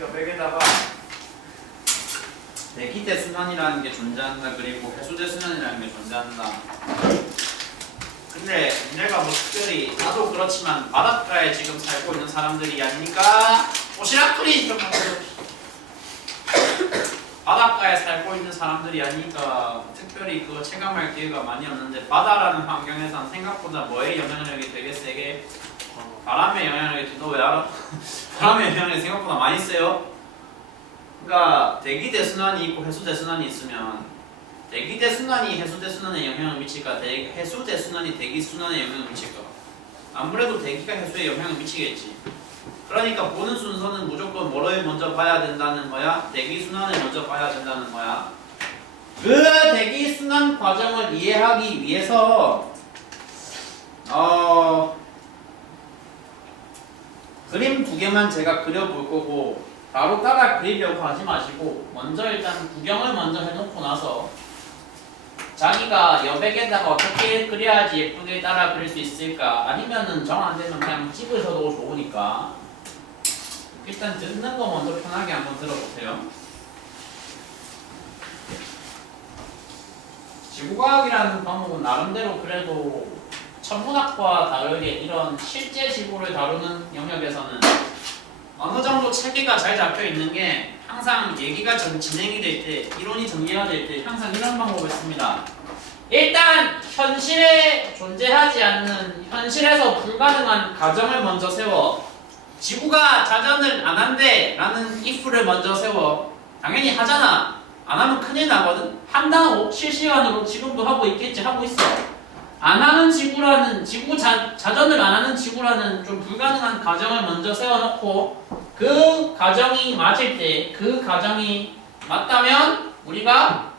여백에다가 대기대순환이라는 게 존재한다. 그리고 해수대순환이라는 게 존재한다. 근데 문제가 뭐 특별히 나도 그렇지만 바닷가에 지금 살고 있는 사람들이 아니니까 오시락거리 좀 바닷가에 살고 있는 사람들이 아니니까 특별히 그거 체감할 기회가 많이 없는데 바다라는 환경에선 생각보다 뭐의 영향력이 되게 세게 바람의 영향력이 너 왜 알아? 바람의 영향력이 생각보다 많이 세요. 그러니까 대기대순환이 있고 해수대순환이 있으면 대기대순환이 해수대순환에 영향을 미칠까? 해수대순환이 대기순환에 영향을 미칠까? 아무래도 대기가 해수에 영향을 미치겠지. 그러니까 보는 순서는 무조건 뭐를 먼저 봐야 된다는 거야? 대기순환을 먼저 봐야 된다는 거야. 그 대기순환 과정을 이해하기 위해서 그림 두 개만 제가 그려볼 거고 바로 따라 그리려고 하지 마시고 먼저 일단 구경을 먼저 해놓고 나서 자기가 여백에다가 어떻게 그려야지 예쁘게 따라 그릴 수 있을까 아니면은 정 안 되면 그냥 찍으셔도 좋으니까 일단 듣는 거 먼저 편하게 한번 들어보세요. 지구과학이라는 과목은 나름대로 그래도 천문학과 다르게 이런 실제 지구를 다루는 영역에서는 어느 정도 체계가 잘 잡혀 있는 게 항상 얘기가 진행이 될 때, 이론이 전개가 될 때 항상 이런 방법을 씁니다. 일단 현실에 존재하지 않는 현실에서 불가능한 가정을 먼저 세워 지구가 자전을 안 한대 라는 if를 먼저 세워 당연히 하잖아. 안 하면 큰일 나거든. 한다고 실시간으로 지금도 하고 있겠지. 하고 있어. 안 하는 지구라는 자전을 안 하는 지구라는 좀 불가능한 가정을 먼저 세워놓고 그 가정이 맞을 때 그 가정이 맞다면 우리가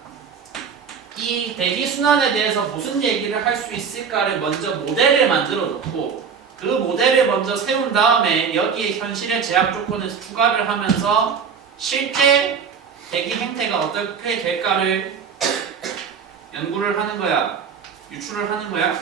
이 대기순환에 대해서 무슨 얘기를 할 수 있을까를 먼저 모델을 만들어 놓고 그 모델을 먼저 세운 다음에 여기에 현실의 제약 조건을 추가를 하면서 실제 대기 행태가 어떻게 될까를 연구를 하는 거야. 유출을 하는 거야.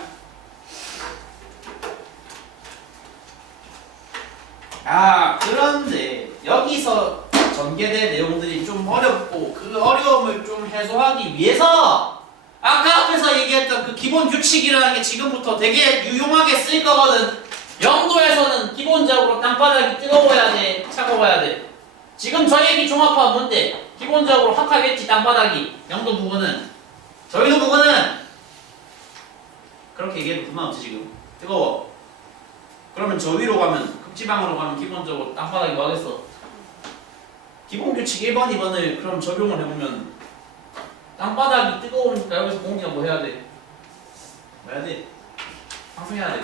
그런데 여기서 전개될 내용들이 좀 어렵고 그 어려움을 좀 해소하기 위해서 아까 앞에서 얘기했던 그 기본 규칙이라는 게 지금부터 되게 유용하게 쓰일 거거든. 영도에서는 기본적으로 땅바닥이 뜨거워야 돼, 차가워야 돼. 지금 저 얘기 종합하면 뭔데? 기본적으로 핫하겠지, 땅바닥이. 영도 부근은. 저희도 부근은 그렇게 얘기해도 그만 없지. 지금 뜨거워. 그러면 저 위로 가면 극지방으로 가면 기본적으로 땅바닥이 뭐 하겠어? 기본 규칙 1번, 2번을 그럼 적용을 해보면 땅바닥이 뜨거우니까 여기서 공기가 뭐 해야 돼? 뭐 해야 돼? 상승해야 돼.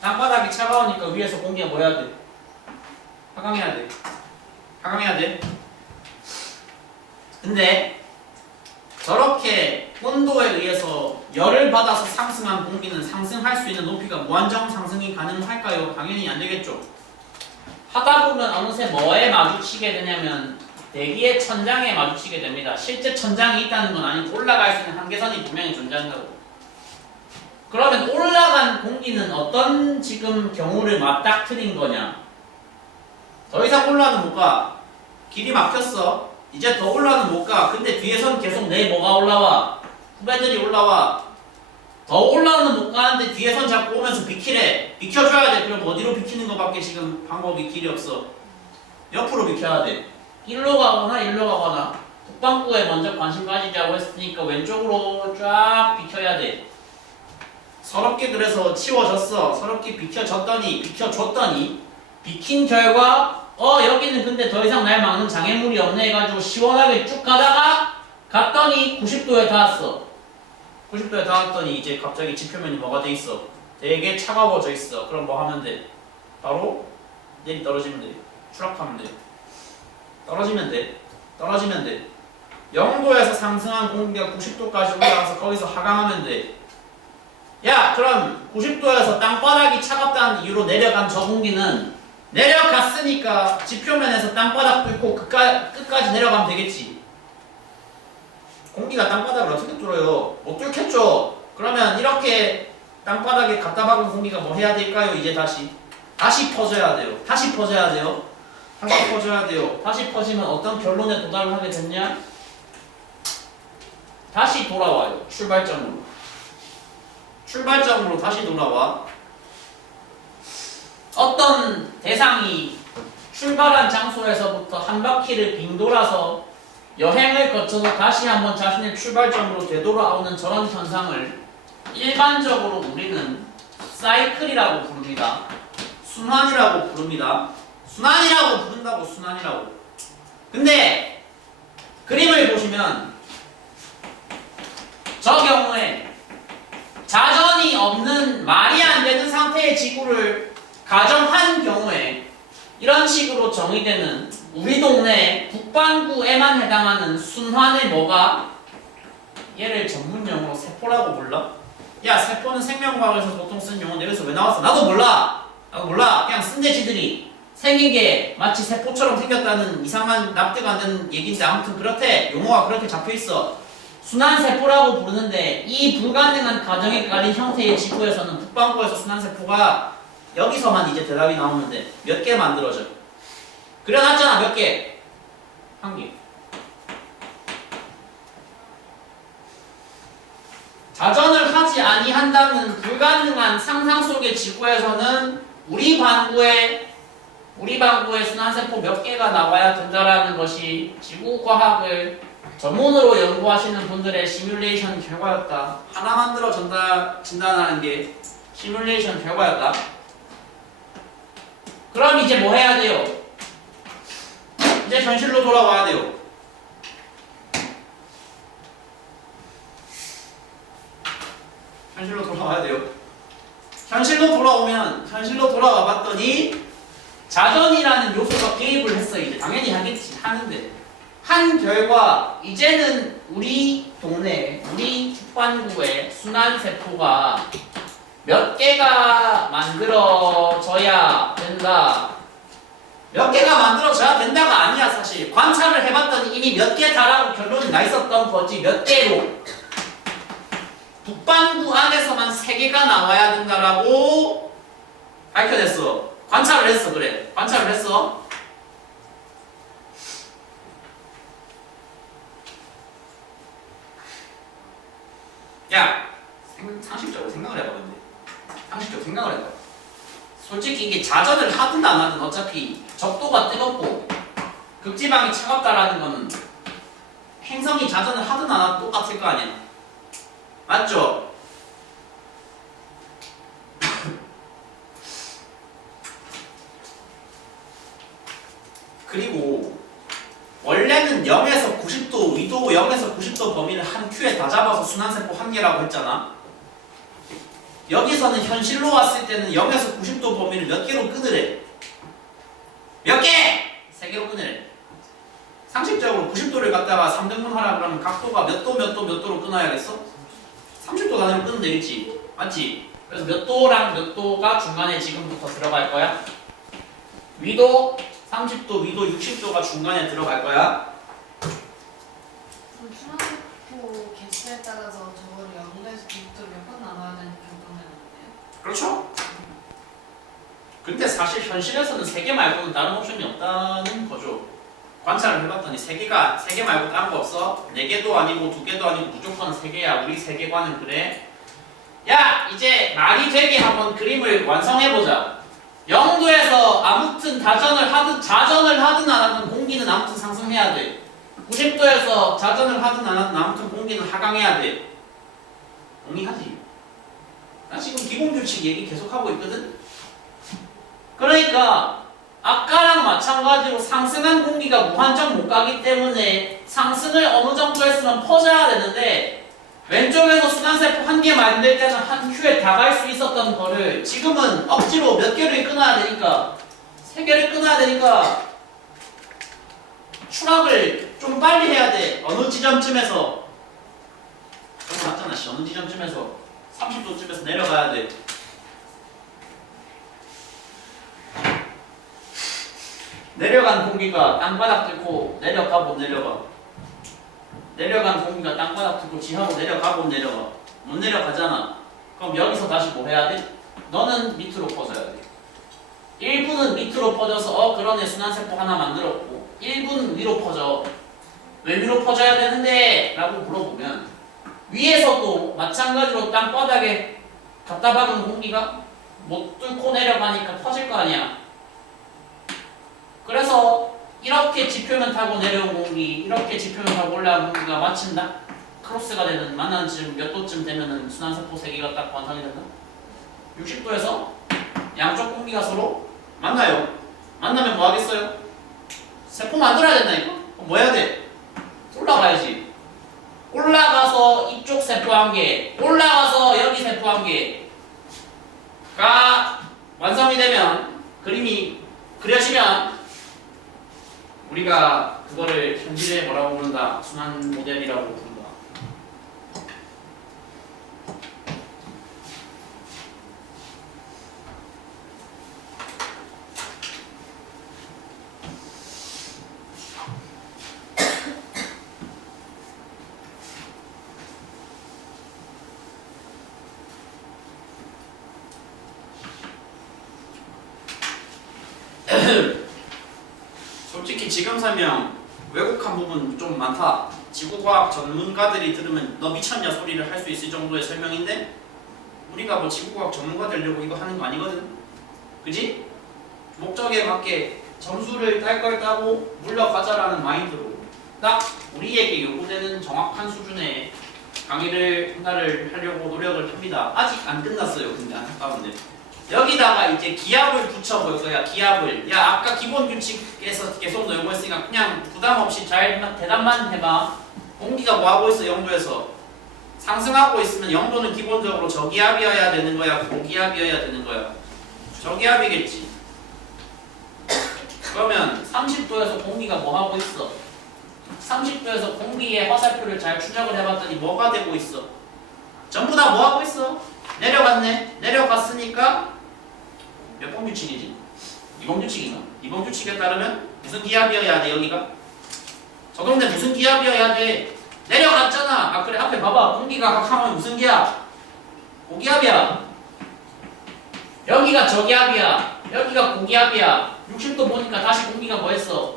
땅바닥이 차가우니까 위에서 공기가 뭐 해야 돼? 하강해야 돼. 하강해야 돼. 근데 저렇게 온도에 의해서 열을 받아서 상승한 공기는 상승할 수 있는 높이가 무한정 상승이 가능할까요? 당연히 안 되겠죠. 하다 보면 어느새 뭐에 마주치게 되냐면 대기의 천장에 마주치게 됩니다. 실제 천장이 있다는 건 아니고 올라갈 수 있는 한계선이 분명히 존재한다고. 그러면 올라간 공기는 어떤 지금 경우를 맞닥뜨린 거냐? 더 이상 올라는 못 가. 길이 막혔어. 이제 더 올라는 못 가. 근데 뒤에선 계속 내 뭐가 올라와? 후배들이 올라와. 더 올라는 못 가는데 뒤에선 자꾸 오면서 비키래. 비켜줘야 돼. 그럼 어디로 비키는 것밖에 지금 방법이 길이 없어. 옆으로 비켜야 돼. 일로 가거나 일로 가거나. 북방구에 먼저 관심 가지자고 했으니까 왼쪽으로 쫙 비켜야 돼. 서럽게 그래서 치워졌어. 서럽게 비켜줬더니 비킨 결과 여기는 근데 더 이상 날 막는 장애물이 없네 해가지고 시원하게 쭉 가다가 갔더니 90도에 닿았어. 90도에 닿았더니 이제 갑자기 지표면이 뭐가 돼 있어? 되게 차가워져 있어. 그럼 뭐 하면 돼? 바로 내리 떨어지면 돼. 추락하면 돼. 떨어지면 돼. 0도에서 상승한 공기가 90도까지 올라가서 거기서 하강하면 돼. 야, 그럼 90도에서 땅바닥이 차갑다는 이유로 내려간 저 공기는 내려갔으니까 지표면에서 땅바닥 뚫고 끝까지 내려가면 되겠지. 공기가 땅바닥을 어떻게 뚫어요? 못 뚫겠죠. 그러면 이렇게 땅바닥에 갖다 박은 공기가 뭐 해야 될까요? 이제 다시 퍼져야 돼요. 다시 퍼져야 돼요. 다시 퍼지면 어떤 결론에 도달을 하게 됐냐? 다시 돌아와요. 출발점으로. 출발점으로 다시 돌아와. 어떤 대상이 출발한 장소에서부터 한 바퀴를 빙 돌아서 여행을 거쳐서 다시 한번 자신의 출발점으로 되돌아오는 저런 현상을 일반적으로 우리는 사이클이라고 부릅니다. 순환이라고 부릅니다. 순환이라고 부른다고, 순환이라고. 근데 그림을 보시면 저 경우에 자전이 없는, 말이 안 되는 상태의 지구를 가정한 경우에 이런 식으로 정의되는 우리 동네 북반구에만 해당하는 순환의 뭐가, 얘를 전문용어로 세포라고 불러? 야, 세포는 생명과학에서 보통 쓰는 용어인데 여기서 왜 나왔어? 나도 몰라. 그냥 쓴데 지들이 생긴 게 마치 세포처럼 생겼다는 이상한 납득 안 되는 얘기인데 아무튼 그렇대. 용어가 그렇게 잡혀있어. 순환세포라고 부르는데 이 불가능한 가정에 깔린 형태의 지구에서는, 북반구에서 순환세포가 여기서만 이제 대답이 나오는데 몇 개 만들어져. 그려놨잖아. 몇 개? 한 개. 자전을 하지 아니한다는 불가능한 상상 속의 지구에서는 우리 반구에 순환세포 몇 개가 나와야 된다라는 것이 지구과학을 전문으로 연구하시는 분들의 시뮬레이션 결과였다. 하나 만들어 진단하는 게 시뮬레이션 결과였다. 그럼 이제 뭐 해야 돼요? 이제 현실로 돌아와야 돼요. 현실로 돌아와야 돼요. 현실로 돌아와 봤더니 자전이라는 요소가 개입을 했어. 이제 당연히 하는데 한 결과, 이제는 우리 동네, 우리 북반구에 순환세포가 몇 개가 만들어져야 된다. 몇 개가 만들어져야 된다가 아니야. 사실 관찰을 해봤더니 이미 몇 개다라고 결론이 나 있었던 거지. 몇 개로. 북반구 안에서만 3개가 나와야 된다라고 밝혀냈어. 관찰을 했어. 그래, 관찰을 했어. 야, 상식적으로 생각을 해봐. 근데 상식적으로 생각을 해봐. 솔직히 이게 자전을 하든 안 하든 어차피 적도가 뜨겁고 극지방이 차갑다라는 거는 행성이 자전을 하든 안 하든 똑같을 거 아니야. 맞죠? 그리고 원래는 0에서 90도, 위도 0에서 90도 범위를 한 큐에 다 잡아서 순환세포 한 개라고 했잖아. 여기서는 현실로 왔을 때는 0에서 90도 범위를 몇 개로 끊으래? 몇 개? 3개로 끊으래. 상식적으로 90도를 갖다가 3등분 하라 그러면 각도가 몇 도 몇 도 몇 도로 끊어야겠어? 30도 단위로 끊으면 되겠지. 맞지? 그래서 몇 도랑 몇 도가 중간에 지금부터 들어갈 거야. 위도 30도, 위도 60도가 중간에 들어갈 거야. 그럼 순환세포 개수에 따라서 저거를 0에서 90도 몇 번 나눠야 되는 결정되는데요? 그렇죠? 근데 사실 현실에서는 3개 말고는 다른 옵션이 없다는 거죠. 관찰을 해봤더니 3개 말고 다른 거 없어. 4개도 아니고 2개도 아니고 무조건 3개야. 우리 세계관은 그래. 야, 이제 말이 되게 한번 그림을 완성해보자. 0도에서 아무튼 자전을 하든 안 하든 공기는 아무튼 상승해야 돼. 90도에서 자전을 하든 안 하든 아무튼 공기는 하강해야 돼. 동의하지? 나 지금 기본규칙 얘기 계속하고 있거든? 그러니까 아까랑 마찬가지로 상승한 공기가 무한정 못 가기 때문에 상승을 어느 정도 했으면 퍼져야 되는데, 왼쪽에서 순환세포 한 개 만들 때는 한 큐에 다 갈 수 있었던 거를 지금은 억지로 몇 개를 끊어야 되니까, 3개를 끊어야 되니까 추락을 좀 빨리 해야 돼. 어느 지점쯤에서, 저거 맞잖아. 어느 지점쯤에서 30도쯤에서 내려가야 돼. 내려간 공기가 땅바닥 뚫고 내려가 못 내려가. 내려간 공기가 땅바닥 뚫고 지하로 내려가 못 내려가. 못 내려가잖아. 그럼 여기서 다시 뭐 해야 돼? 너는 밑으로 퍼져야 돼. 1부는 밑으로 퍼져서 그러네 순환세포 하나 만들었고 1부는 위로 퍼져. 왜 위로 퍼져야 되는데? 라고 물어보면 위에서도 마찬가지로 땅바닥에 갖다 박은 공기가 못 뚫고 내려가니까 퍼질 거 아니야. 그래서 이렇게 지표면 타고 내려온 공기, 이렇게 지표면 타고 올라온 공기가 마친다? 크로스가 되는 만나는 지금 몇 도쯤 되면은 순환세포 3개가 딱 완성이 된다? 60도에서 양쪽 공기가 서로 만나요. 만나면 뭐 하겠어요? 세포 만들어야 된다니까? 그럼 뭐 해야 돼? 올라가야지. 올라가서 이쪽 세포 한 개, 올라가서 여기 세포 한 개가 완성이 되면 그림이 그려지면 우리가 그거를 현실에 뭐라고 부른다? 순환 모델이라고 부른다. 솔직히 지금 설명 왜곡한 부분 좀 많다. 지구과학 전문가들이 들으면 너 미쳤냐 소리를 할 수 있을 정도의 설명인데 우리가 뭐 지구과학 전문가 되려고 이거 하는 거 아니거든. 그지? 목적에 맞게 점수를 딸 걸 따고 물러가자라는 마인드로 딱 우리에게 요구되는 정확한 수준의 강의를 하나를 하려고 노력을 합니다. 아직 안 끝났어요. 근데 안타까운데 여기다가 이제 기압을 붙여볼 거야. 기압을. 야 아까 기본 규칙에서 계속 너 요구했으니까 그냥 부담 없이 잘 대답만 해봐. 공기가 뭐 하고 있어? 0도에서 상승하고 있으면 0도는 기본적으로 저기압이어야 되는 거야? 고기압이어야 되는 거야? 저기압이겠지. 그러면 30도에서 공기가 뭐 하고 있어? 30도에서 공기의 화살표를 잘 추적을 해봤더니 뭐가 되고 있어? 전부 다 뭐 하고 있어? 내려갔네. 내려갔으니까 몇 번 규칙이지? 2번 규칙인가? 2번 규칙에 따르면 무슨 기압이어야 돼 여기가? 적용된 무슨 기압이어야 돼? 내려갔잖아. 아 그래 앞에 봐봐. 공기가 하면 무슨 기압? 고기압이야. 여기가 저기압이야. 여기가 고기압이야. 60도 보니까 다시 공기가 뭐 했어?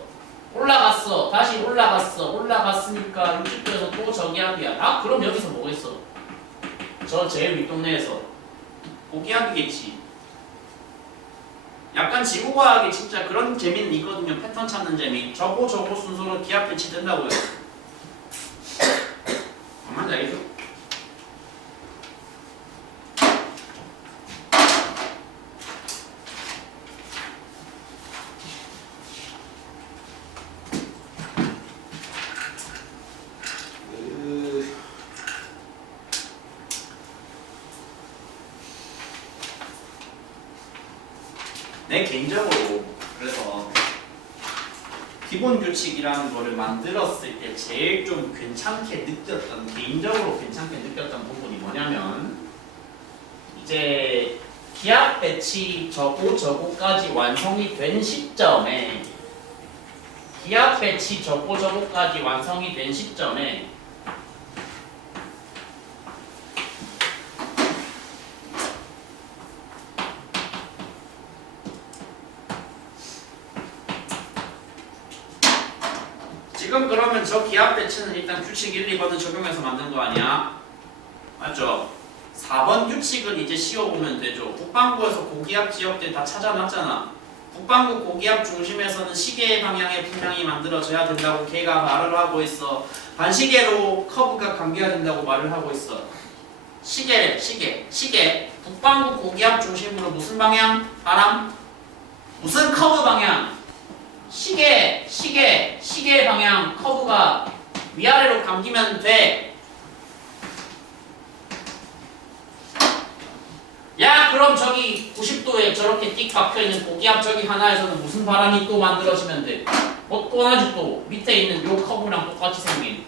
올라갔어. 다시 올라갔어. 올라갔으니까 60도에서 또 저기압이야. 아 그럼 여기서 뭐 했어? 저 제일 윗동네에서 고기압이겠지. 약간 지구과학이 진짜 그런 재미는 있거든요. 패턴 찾는 재미. 저거 순서로 기압 배치된다고요. 엄마는 알겠어? 내 개인적으로 그래서 기본 규칙이라는 거를 만들었을 때 제일 좀 괜찮게 느꼈던 개인적으로 괜찮게 느꼈던 부분이 뭐냐면 이제 기압 배치 저거까지 완성이 된 시점에 기압 배치 저거까지 완성이 된 시점에 지금 그러면 저 기압 배치는 일단 규칙 1, 2번은 적용해서 만든 거 아니야? 맞죠? 4번 규칙을 이제 씌워보면 되죠. 북반구에서 고기압 지역들 다 찾아놨잖아. 북반구 고기압 중심에서는 시계 방향의 풍량이 만들어져야 된다고 걔가 말을 하고 있어. 반시계로 커브가 감겨야 된다고 말을 하고 있어. 시계. 북반구 고기압 중심으로 무슨 방향? 바람? 무슨 커브 방향? 시계 방향 커브가 위아래로 감기면 돼. 야 그럼 저기 90도에 저렇게 띡 박혀있는 고기압 저기 하나에서는 무슨 바람이 또 만들어지면 돼? 뭐 또 하나지 또 밑에 있는 요 커브랑 똑같이 생긴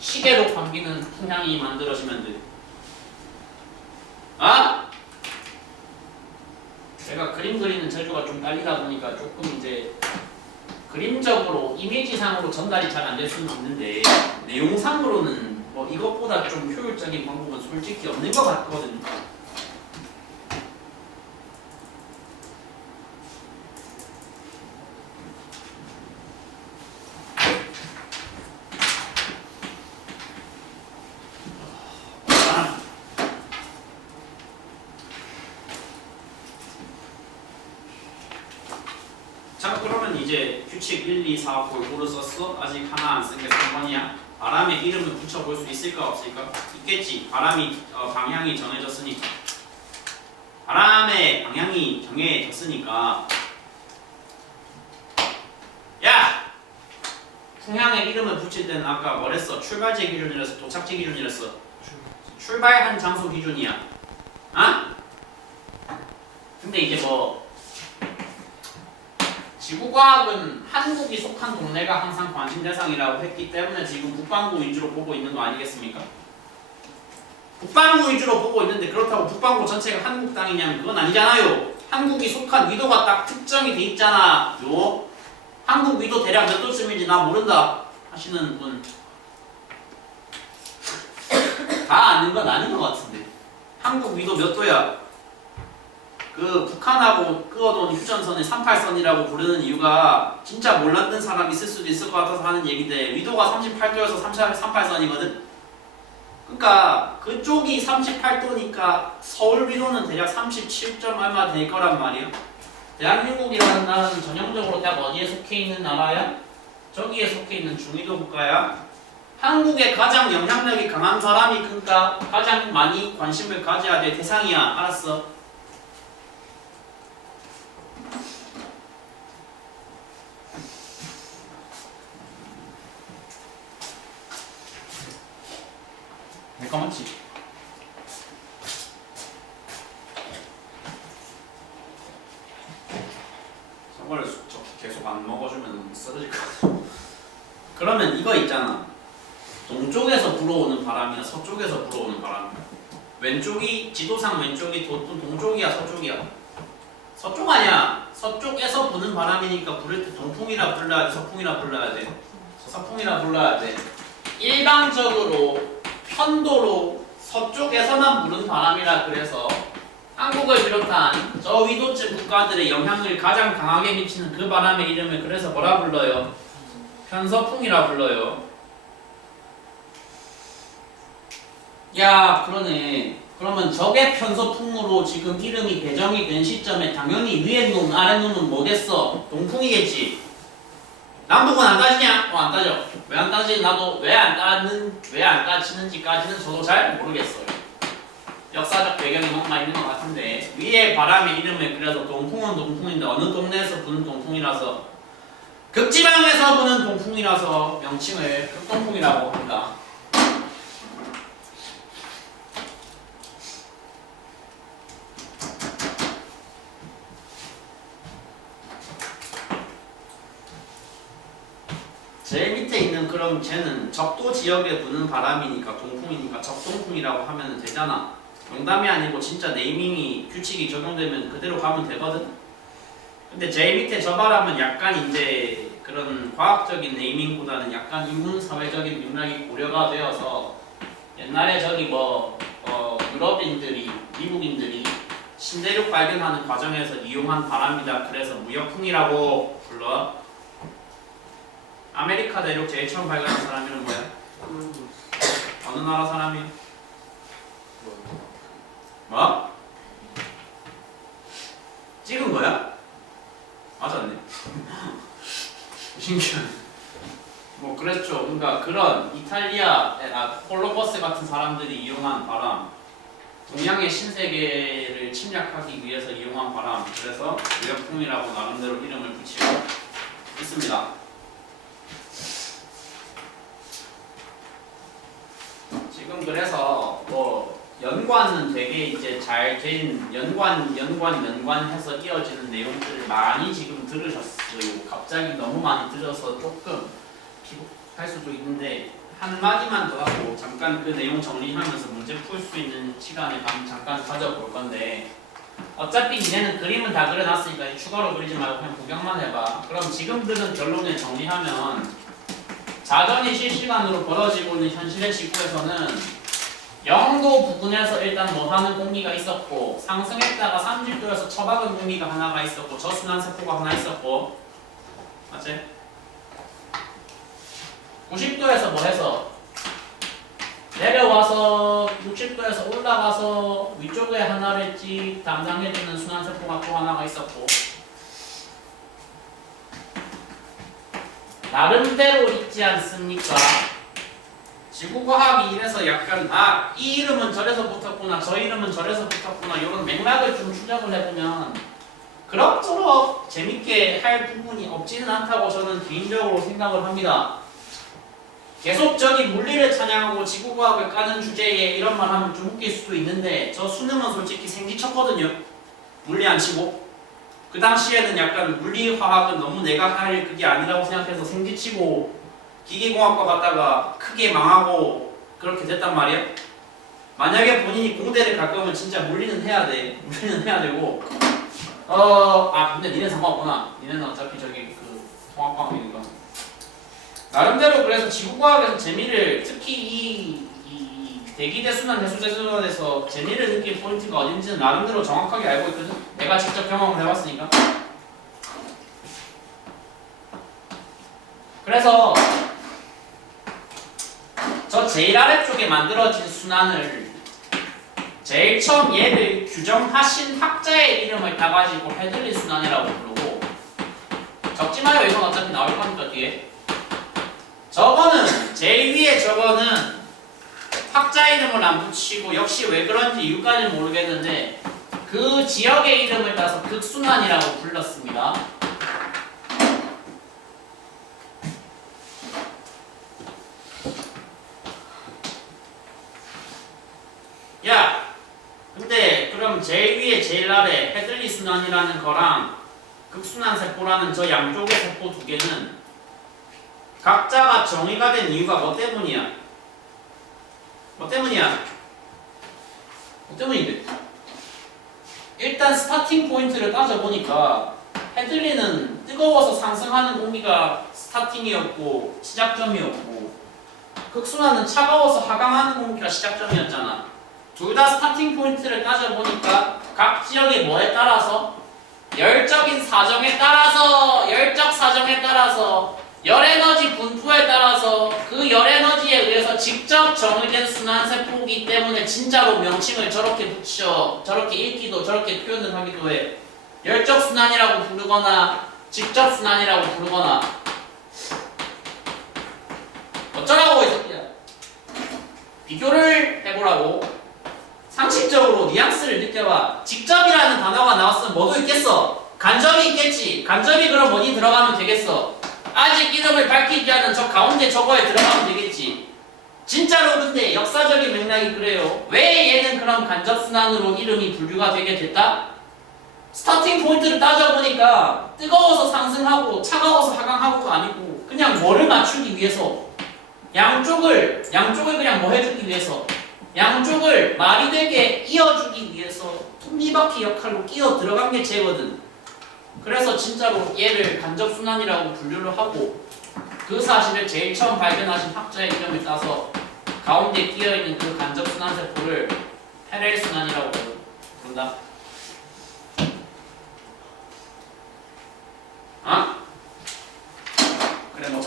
시계로 감기는 풍향이 만들어지면 돼. 아? 제가 그림 그리는 재주가 좀 딸리다 보니까 조금 이제 그림적으로 이미지상으로 전달이 잘 안 될 수는 있는데 내용상으로는 뭐 이것보다 좀 효율적인 방법은 솔직히 없는 것 같거든요. 그러면 이제 규칙 1, 2, 4 골고루 썼어? 아직 하나 안 쓴 게 3번이야. 바람의 이름을 붙여볼 수 있을까 없을까? 있겠지. 바람이 방향이 정해졌으니까. 바람의 방향이 정해졌으니까. 야! 풍향의 이름을 붙일 때는 아까 뭐랬어? 출발지 기준이랬어? 도착지 기준이랬어? 출발한 장소 기준이야. 아? 근데 이제 뭐 지구과학은 한국이 속한 동네가 항상 관심 대상이라고 했기 때문에 지금 북반구 위주로 보고 있는 거 아니겠습니까? 북반구 위주로 보고 있는데 그렇다고 북반구 전체가 한국 땅이냐면 그건 아니잖아요. 한국이 속한 위도가 딱 특정이 돼 있잖아요. 한국 위도 대략 몇 도쯤인지 나 모른다 하시는 분 다 아는 건 아닌 것 같은데. 한국 위도 몇 도야? 그 북한하고 그어놓은 휴전선을 38선이라고 부르는 이유가 진짜 몰랐던 사람 있을 수도 있을 것 같아서 하는 얘기인데 위도가 38도여서 38선이거든? 그러니까 그쪽이 38도니까 서울 위도는 대략 37점 얼마 될 거란 말이야. 대한민국이라는 나라는 전형적으로 딱 어디에 속해 있는 나라야? 저기에 속해 있는 중위도 국가야. 한국에 가장 영향력이 강한 사람이 그러니까 가장 많이 관심을 가져야 될 대상이야. 알았어? 내거 맞지? 저걸 계속 안 먹어주면 쓰러질 것 같아. 그러면 이거 있잖아. 동쪽에서 불어오는 바람이야, 서쪽에서 불어오는 바람이야. 왼쪽이 지도상 왼쪽이 동쪽이야, 서쪽이야? 서쪽 아니야. 서쪽에서 부는 바람이니까 부를 때 동풍이라 불러야 돼, 서풍이라 불러야 돼. 서풍이라 불러야 돼. 일반적으로 편도로 서쪽에서만 부는 바람이라 그래서 한국을 비롯한 저 위도층 국가들의 영향을 가장 강하게 미치는 그 바람의 이름을 그래서 뭐라 불러요? 편서풍이라 불러요. 야, 그러네. 그러면 저게 편서풍으로 지금 이름이 배정이 된 시점에 당연히 위에 놈, 아래 놈은 뭐겠어? 동풍이겠지. 남북은 안 따지냐? 안 따져. 왜 안 따지? 나도 왜 안 따지는지까지는 저도 잘 모르겠어요. 역사적 배경이 뭔가 있는 것 같은데 위에 바람의 이름을 그래서 동풍은 동풍인데 어느 동네에서 부는 동풍이라서 극지방에서 부는 동풍이라서 명칭을 극동풍이라고 합니다. 제일 밑에 있는 그럼 쟤는 적도 지역에 부는 바람이니까 동풍이니까 적동풍이라고 하면 되잖아. 농담이 아니고 진짜 네이밍이 규칙이 적용되면 그대로 가면 되거든. 근데 제일 밑에 저 바람은 약간 이제 그런 과학적인 네이밍보다는 약간 인문 사회적인 맥락이 고려가 되어서 옛날에 저기 유럽인들이 미국인들이 신대륙 발견하는 과정에서 이용한 바람이다. 그래서 무역풍이라고 불러. 아메리카 대륙 제일 처음 발견한 사람이는 뭐야? 어느 나라 사람이야? 뭐? 찍은 거야? 맞았네. 신기하네. 뭐 그랬죠. 그러니까 그런 이탈리아, 콜럼버스 같은 사람들이 이용한 바람, 동양의 신세계를 침략하기 위해서 이용한 바람. 그래서 무역풍이라고 나름대로 이름을 붙이고 있습니다. 지금 그래서 연관은 되게 이제 잘 된 연관해서 이어지는 내용들을 많이 지금 들으셨어요. 갑자기 너무 많이 들어서 조금 피곤할 수도 있는데 한 마디만 더 하고 잠깐 그 내용 정리하면서 문제 풀 수 있는 시간을 잠깐 가져볼 건데 어차피 니네는 그림은 다 그려놨으니까 추가로 그리지 말고 그냥 구경만 해봐. 그럼 지금 들은 결론을 정리하면 자전이 실시간으로 벌어지고 있는 현실의 지구에서는 영도 부근에서 일단 뭐 하는 공기가 있었고 상승했다가 30도에서 처박은 공기가 하나가 있었고 저순환 세포가 하나 있었고 맞지? 90도에서 뭐 해서 내려와서 60도에서 올라가서 위쪽에 하나를 담당해주는 순환 세포가 또 하나가 있었고 나름대로 있지 않습니까? 지구과학이 이래서 약간 이 이름은 저래서 붙었구나 저 이름은 저래서 붙었구나 이런 맥락을 좀 추적을 해보면 그럭저럭 재밌게 할 부분이 없지는 않다고 저는 개인적으로 생각을 합니다. 계속적인 물리를 찬양하고 지구과학을 까는 주제에 이런 말 하면 좀 웃길 수도 있는데 저 수능은 솔직히 생지쳤거든요. 물리 안 치고 그 당시에는 약간 물리화학은 너무 내가 할 그게 아니라고 생각해서 생지치고 기계공학과 갔다가 크게 망하고 그렇게 됐단 말이야. 만약에 본인이 공대를 갈 거면 진짜 물리는 해야 돼. 물리는 해야 되고 근데 니네 상관없구나. 니네는 어차피 저기 그 통합과학이니까 나름대로 그래서 지구과학에서 재미를 특히 이 대기대순환 해수대순환에서 재미를 느낀 포인트가 어딘지는 나름대로 정확하게 알고 있거든. 내가 직접 경험을 해봤으니까. 그래서 저 제일 아래쪽에 만들어진 순환을 제일 처음 얘를 규정하신 학자의 이름을 따가지고 헤들리 순환이라고 부르고 적지 마요. 이건 어차피 나올 거니까 뒤에. 저거는 제일 위에 저거는 학자 이름을 안 붙이고 역시 왜 그런지 이유까지는 모르겠는데 그 지역의 이름을 따서 극순환이라고 불렀습니다. 야, 근데 그럼 제일 위에 제일 아래 헤들리 순환이라는 거랑 극순환 세포라는 저 양쪽의 세포 두 개는 각자가 정의가 된 이유가 뭐 때문이야? 뭐 때문이야? 뭐 때문인데? 일단 스타팅 포인트를 따져보니까 헤들리는 뜨거워서 상승하는 공기가 스타팅이었고 시작점이었고 극순환은 차가워서 하강하는 공기가 시작점이었잖아. 둘 다 스타팅 포인트를 따져보니까 각 지역의 뭐에 따라서 열적인 사정에 따라서 열적 사정에 따라서 열에너지 분포에 따라서 그 열에너지에 의해서 직접 정의된 순환세포이기 때문에 진짜로 명칭을 저렇게 붙여 저렇게 읽기도 저렇게 표현을 하기도 해. 열적 순환이라고 부르거나 직접 순환이라고 부르거나 어쩌라고 이 새끼야. 비교를 해보라고. 상식적으로 뉘앙스를 느껴봐. 직접이라는 단어가 나왔으면 뭐도 있겠어. 간접이 있겠지. 간접이 그럼 어디 들어가면 되겠어. 아직 이름을 밝히지 않은 저 가운데 저거에 들어가면 되겠지. 진짜로 근데 역사적인 맥락이 그래요. 왜 얘는 그럼 간접순환으로 이름이 분류가 되게 됐다? 스타팅 포인트를 따져보니까 뜨거워서 상승하고 차가워서 하강하고가 아니고 그냥 뭐를 맞추기 위해서 양쪽을 그냥 뭐 해주기 위해서 양쪽을 말이 되게 이어주기 위해서 톱니바퀴 역할로 끼어 들어간 게 쟤거든. 그래서 진짜로 얘를 간접순환이라고 분류를 하고 그 사실을 제일 처음 발견하신 학자의 이름을 따서 가운데 끼어있는 그 간접순환 세포를 페렐순환이라고 부른다. 그래 뭐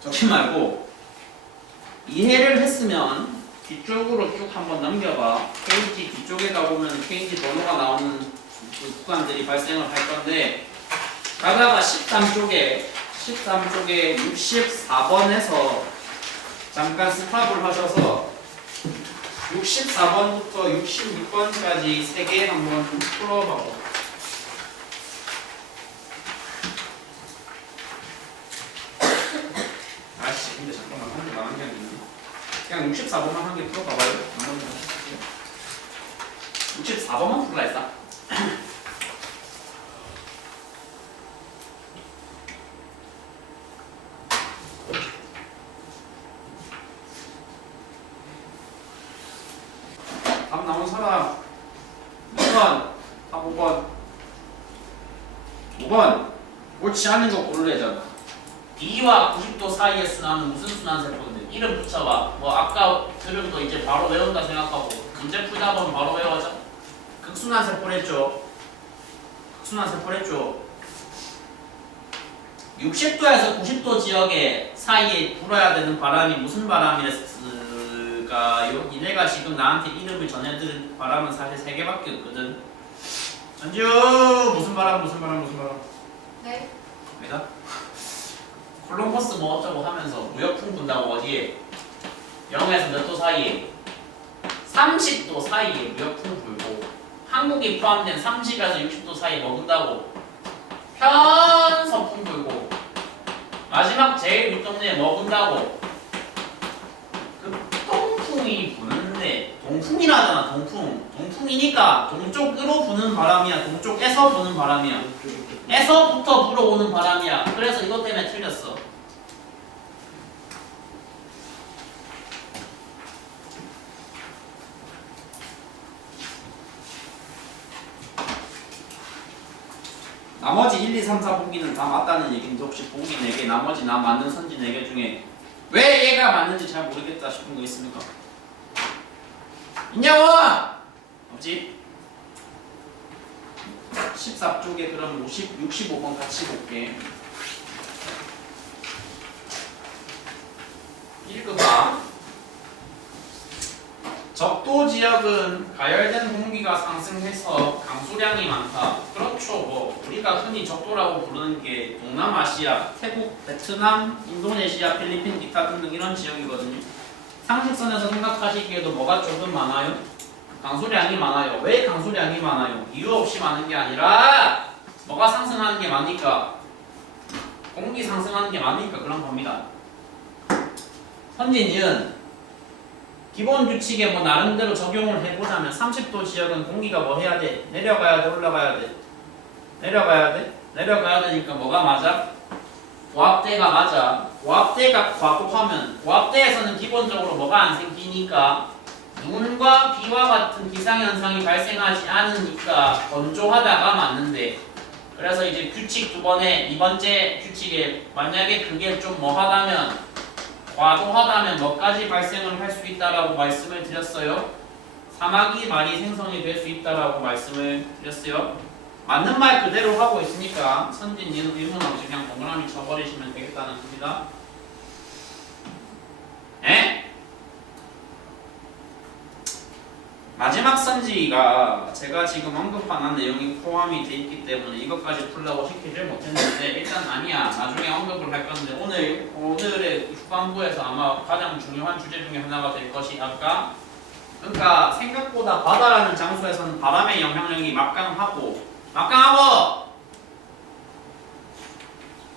적지 말고 이해를 했으면 뒤쪽으로 쭉 한번 넘겨봐. 페이지 뒤쪽에 가보면 페이지 번호가 나오는 그 구간들이 발생을 할 건데 가다가 13쪽에 64번에서 잠깐 스탑을 하셔서 64번부터 66번까지 3개 한번 풀어봐. 아씨 근데 잠깐만 한 개 나간 게 아니네. 그냥 64번만 한 개 풀어봐봐요. 64번만 풀라 했다. 답 나온 사람 2번, 답 5번 5번 옳지 않은 거 고르래잖아. B와 90도 사이의 순환은 무슨 순환세포인데 이름 붙여봐. 뭐 아까 들은 거 이제 바로 외운다 생각하고 문제 풀다 보면 바로 외워져. 극순환세포랬죠. 60도에서 90도 지역의 사이에 불어야 되는 바람이 무슨 바람이었을까요? 니네가 지금 나한테 이름을 전해들은 바람은 사실 3개밖에 없거든. 전주 무슨 바람? 네. 아니다. 콜럼버스 뭐 어쩌고 하면서 무역풍 분다고 어디에 0에서 몇 도 사이에 30도 사이에 무역풍 불고 한국이 포함된 30에서 60도 사이에 머문다고 편서풍 불고 마지막 제일 윗동네에 머문다고 동풍이 부는데 동풍이라잖아. 동풍이니까 동쪽으로 부는 바람이야, 동쪽에서 부는 바람이야, 에서부터 불어오는 바람이야. 그래서 이것 때문에 틀렸어. 나머지 1, 2, 3, 4 보기는 다 맞다는 얘기인데 혹시 보기 4개 나머지 나 맞는 선지 4개 중에 왜 얘가 맞는지 잘 모르겠다 싶은 거 있습니까? 있냐고! 없지? 14쪽에 그럼 65번 같이 볼게. 읽어봐. 적도 지역은 가열된 공기가 상승해서 강수량이 많다. 그렇죠. 뭐 우리가 흔히 적도라고 부르는 게 동남아시아, 태국, 베트남, 인도네시아, 필리핀, 기타 등등 이런 지역이거든요. 상식선에서 생각하시기에도 뭐가 조금 많아요? 강수량이 많아요. 왜 강수량이 많아요? 이유 없이 많은 게 아니라 뭐가 상승하는 게 많으니까, 공기 상승하는 게 많으니까 그런 겁니다. 선진이은 기본 규칙에 뭐 나름대로 적용을 해보자면 30도 지역은 공기가 뭐 해야 돼? 내려가야 돼? 올라가야 돼? 내려가야 돼? 내려가야 되니까 뭐가 맞아? 고압대가 맞아. 고압대가 과도하면 고압대에서는 기본적으로 뭐가 안 생기니까 눈과 비와 같은 기상현상이 발생하지 않으니까 건조하다가 맞는데, 그래서 이제 규칙 두 번에 이번째 규칙에 만약에 그게 좀 뭐하다면 과도하다면 뭐까지 발생을 할 수 있다라고 말씀을 드렸어요. 사막이 많이 생성이 될 수 있다라고 말씀을 드렸어요. 맞는 말 그대로 하고 있으니까 선진이는 의문 없이 그냥 동그라미 쳐버리시면 되겠다는 겁니다. 에? 마지막 선지가 제가 지금 언급한 내용이 포함이 돼 있기 때문에 이것까지 풀라고 시키질 못했는데 일단 아니야. 나중에 언급을 할 건데 오늘의 후반부에서 아마 가장 중요한 주제 중에 하나가 될 것이 아까, 그러니까 생각보다 바다라는 장소에서는 바람의 영향력이 막강하고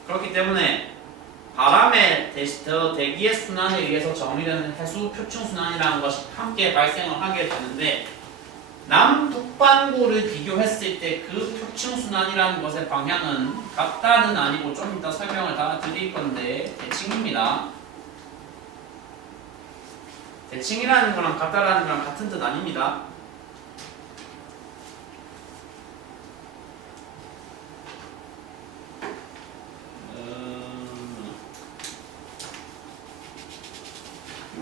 그렇기 때문에 바람의 대기의 순환에 의해서 정의되는 해수 표층 순환이라는 것이 함께 발생을 하게 되는데, 남북반구를 비교했을 때 그 표층 순환이라는 것의 방향은 같다는 아니고 좀 이따 설명을 다 드릴 건데 대칭입니다. 대칭이라는 거랑 같다라는 거랑 같은 뜻 아닙니다.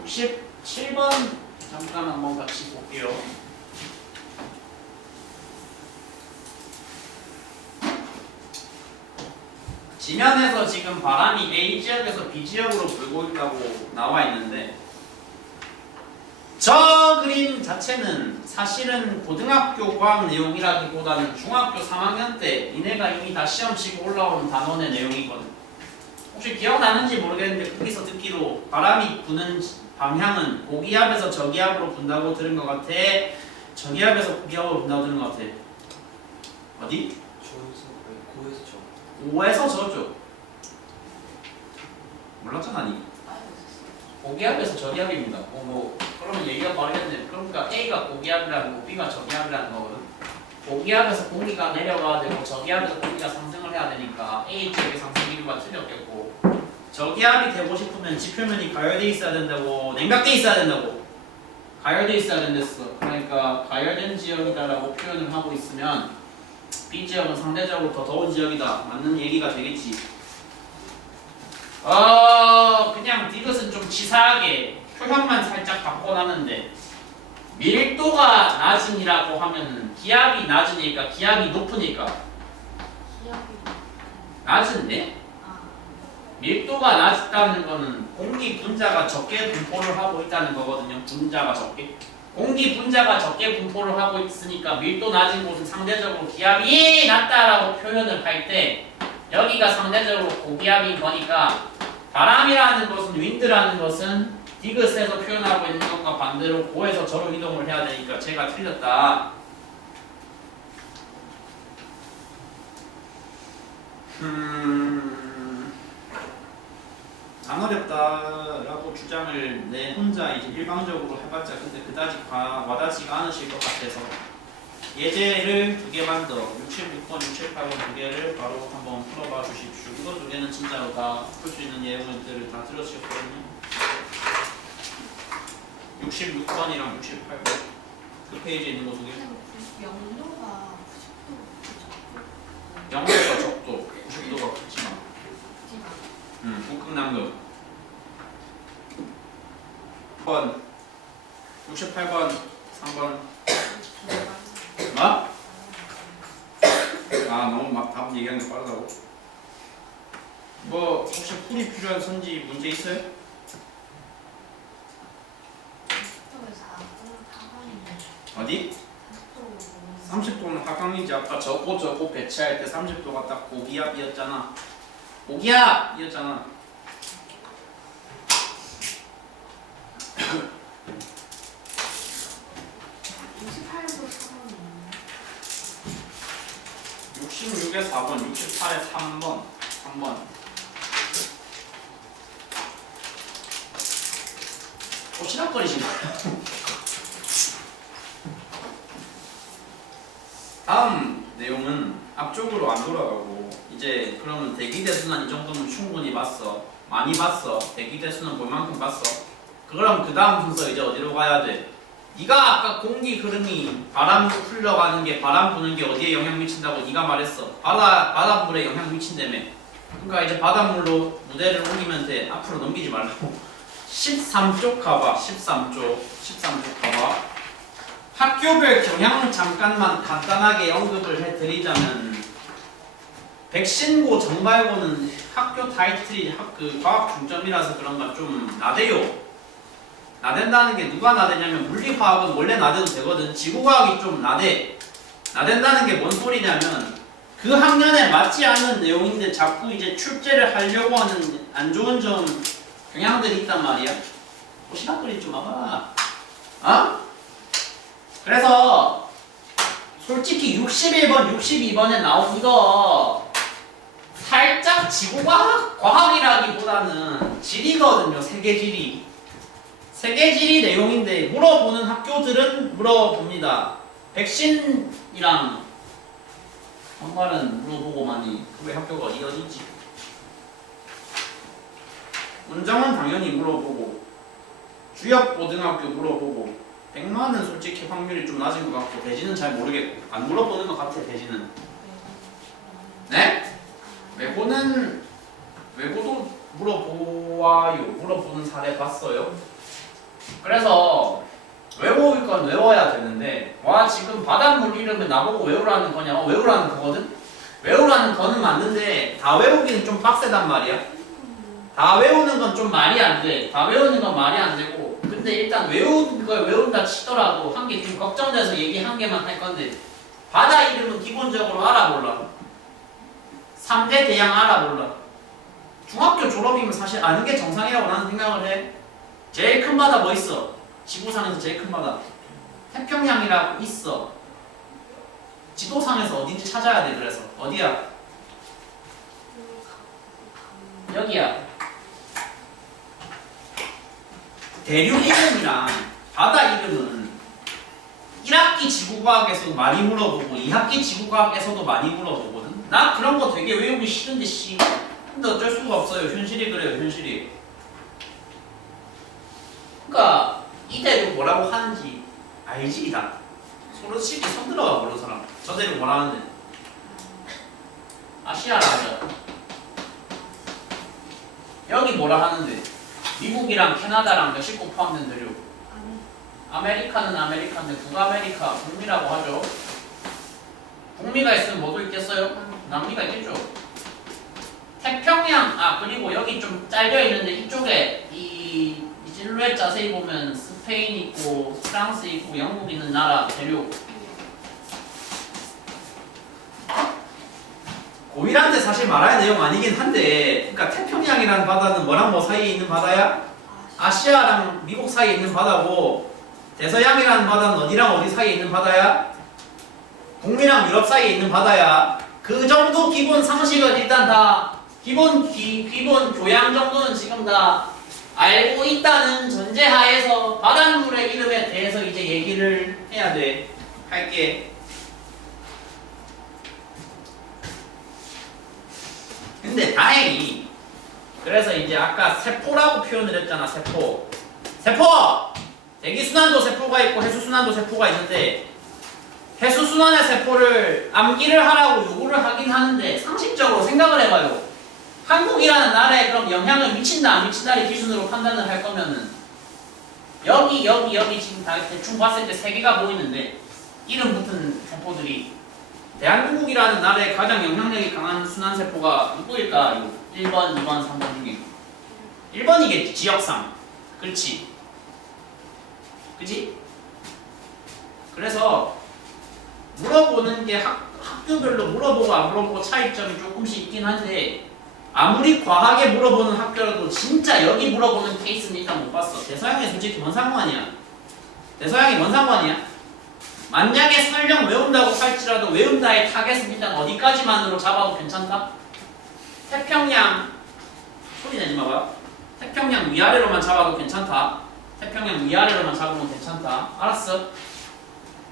67번 잠깐 한번 같이 볼게요. 지면에서 지금 바람이 A 지역에서 B 지역으로 불고 있다고 나와 있는데, 저 그림 자체는 사실은 고등학교 과학 내용이라기보다는 중학교 3학년 때 니네가 이미 다 시험 치고 올라오는 단원의 내용이거든. 혹시 기억나는지 모르겠는데 거기서 듣기로 바람이 부는 방향은 고기압에서 저기압으로 분다고 들은 것 같아? 저기압에서 고기압으로 분다고 들은 것 같아? 어디? 고에서 저. 고에서 저쪽. 몰랐잖아 니. 고기압에서 저기압입니다. 그러면 얘기가 빠르겠네. 그러니까 A가 고기압이라는 거, B가 저기압이라는 거거든. 고기압에서 공기가 내려가야 되고 저기압에서 공기가 상승을 해야 되니까 A 지역의 상승 기류가 틀렸겠고, 저기압이 되고 싶으면 지표면이 가열돼 있어야 된다고, 냉각돼 있어야 된다고. 가열돼 있어야 된댔어. 그러니까 가열된 지역이다라고 표현을 하고 있으면 B 지역은 상대적으로 더 더운 지역이다. 맞는 얘기가 되겠지. 그냥 디귿은 좀 치사하게 표현만 살짝 바꿔놨는데, 밀도가 낮으니라고 하면은 기압이 낮으니까 기압이 높으니까 낮은데, 밀도가 낮다는 거는 공기 분자가 적게 분포를 하고 있다는 거거든요. 분자가 적게. 공기 분자가 적게 분포를 하고 있으니까 밀도 낮은 곳은 상대적으로 기압이 낮다라고 표현을 할 때 여기가 상대적으로 고기압인 거니까 바람이라는 것은 윈드라는 것은 디귿에서 표현하고 있는 것과 반대로 고에서 저로 이동을 해야 되니까 제가 틀렸다. 안 어렵다라고 주장을 내 혼자 이제 일방적으로 해봤자 근데 그다지 와닿지가 않으실 것 같아서 예제를 2개만 더 66번, 68번 2개를 바로 한번 풀어봐 주십시오. 이거 2개는 진짜로 다 풀 수 있는 예문들을 다 들으셨거든요. 66번이랑 68번 그 페이지에 있는 거 2개. 영도가 90도 영도가 적도 90도가 크지만 북극남극 6번 68번 3번 뭐? 아 너무 막 답 얘기하는 게 빠르다고? 뭐 혹시 풀이 필요한 선지 문제 있어요? 어디? 30도는 하강이지. 아까 저거 배치할 때 30도가 딱 고기압이었잖아. 고기압이었잖아. 66에 4번, 68에 3번. 오시락거리지 마요. 다음 내용은 앞쪽으로 안 돌아가고 이제 그러면 대기대수는 이 정도면 충분히 봤어. 많이 봤어. 대기대수는 볼만큼 봤어. 그럼 그 다음 순서 이제 어디로 가야 돼? 네가 아까 공기 흐름이 바람 흘러가는 게 바람 부는 게 어디에 영향 미친다고 네가 말했어. 바닷물에 영향 미친다며. 그러니까 이제 바닷물로 무대를 옮기면 돼. 앞으로 넘기지 말고 13쪽 가봐. 13쪽 가봐. 학교별 경향 잠깐만 간단하게 언급을 해드리자면 백신고 정발고는 학교 타이틀이 그 과학 중점이라서 그런가 좀 나대요. 나댄다는 게 누가 나대냐면 물리화학은 원래 나대도 되거든. 지구과학이 좀 나댄다는 게 뭔 소리냐면 그 학년에 맞지 않는 내용인데 자꾸 이제 출제를 하려고 하는 안 좋은 점 경향들이 있단 말이야. 시간거리 좀 와봐. 어? 그래서 솔직히 61번, 62번에 나온 이거 살짝 지구과학이라기보다는 지리거든요. 세계지리 내용인데 물어보는 학교들은 물어봅니다. 백신이랑 정말은 물어보고 많이. 그 학교가 어디지? 문정은 당연히 물어보고 주역고등학교 물어보고 백마는 솔직히 확률이 좀 낮은 것 같고 대지는 잘 모르겠고 안 물어보는 것 같아. 대지는 네? 외고도 물어보아요. 물어보는 사례 봤어요. 그래서 외울 건 외워야 되는데 와 지금 바닷물 이름을 나보고 외우라는 거냐? 외우라는 거거든? 외우라는 거는 맞는데 다 외우기는 좀 빡세단 말이야. 다 외우는 건 좀 말이 안 돼. 다 외우는 건 말이 안 되고 근데 일단 외우는 걸 외운다 치더라도 한 개 좀 걱정돼서 얘기 한 개만 할 건데 바다 이름은 기본적으로 알아 몰라. 3대 대양 알아 몰라. 중학교 졸업이면 사실 아는 게 정상이라고 나는 생각을 해. 제일 큰 바다 뭐 있어? 지구상에서 제일 큰 바다 태평양이라고 있어. 지도상에서 어딘지 찾아야 돼. 그래서 어디야? 여기야. 대륙 이름이랑 바다 이름은 1학기 지구과학에서도 많이 물어보고 2학기 지구과학에서도 많이 물어보거든. 나 그런 거 되게 외우기 싫은데 근데 어쩔 수가 없어요. 현실이 그래요. 현실이. 그러니까 이 대륙 뭐라고 하는지 알지 다. 서로 쉽게 손 들어가 모르는 사람. 저 대륙 뭐라 하는데? 아시아라죠. 여기 뭐라 하는데? 미국이랑 캐나다랑 멕시코 포함된 대륙. 아메리카는 아메리카인데 북아메리카 북미라고 하죠. 북미가 있으면 뭐도 있겠어요? 남미가 있겠죠. 태평양 그리고 여기 좀 잘려 있는데 이쪽에 이 실루엣 자세히 보면 스페인 있고 프랑스 있고 영국 있는 나라 대륙. 고1한테 사실 말할 내용 아니긴 한데, 그러니까 태평양이라는 바다는 뭐랑 뭐 사이에 있는 바다야? 아시아랑 미국 사이에 있는 바다고, 대서양이라는 바다는 어디랑 어디 사이에 있는 바다야? 북미랑 유럽 사이에 있는 바다야. 그 정도 기본 상식은 일단 다 기본 교양 정도는 지금 다 알고 있다는 전제하에서 바닷물의 이름에 대해서 이제 얘기를 해야 돼. 할게. 근데 다행히 그래서 이제 아까 세포라고 표현을 했잖아. 세포. 대기순환도 세포가 있고 해수순환도 세포가 있는데 해수순환의 세포를 암기를 하라고 요구를 하긴 하는데 상식적으로 생각을 해봐요. 한국이라는 나라에 그럼 영향을 미친다 안 미친다를 기준으로 판단을 할 거면은 여기 지금 다 대충 봤을 때 세 개가 보이는데 이름 붙은 세포들이 대한민국이라는 나라에 가장 영향력이 강한 순환세포가 누구일까? 1번, 2번, 3번 중에 1번이겠지. 지역상. 그렇지. 그지? 그래서 물어보는 게 학교별로 물어보고 안 물어보고 차이점이 조금씩 있긴 한데 아무리 과하게 물어보는 학교라도 진짜 여기 물어보는 케이스는 일단 못 봤어. 대서양이 솔직히 뭔 상관이야? 만약에 설령 외운다고 할지라도 외운다의 타겟은 일단 어디까지만으로 잡아도 괜찮다? 태평양 소리 내지 마봐. 태평양 위아래로만 잡아도 괜찮다. 태평양 위아래로만 잡으면 괜찮다. 알았어?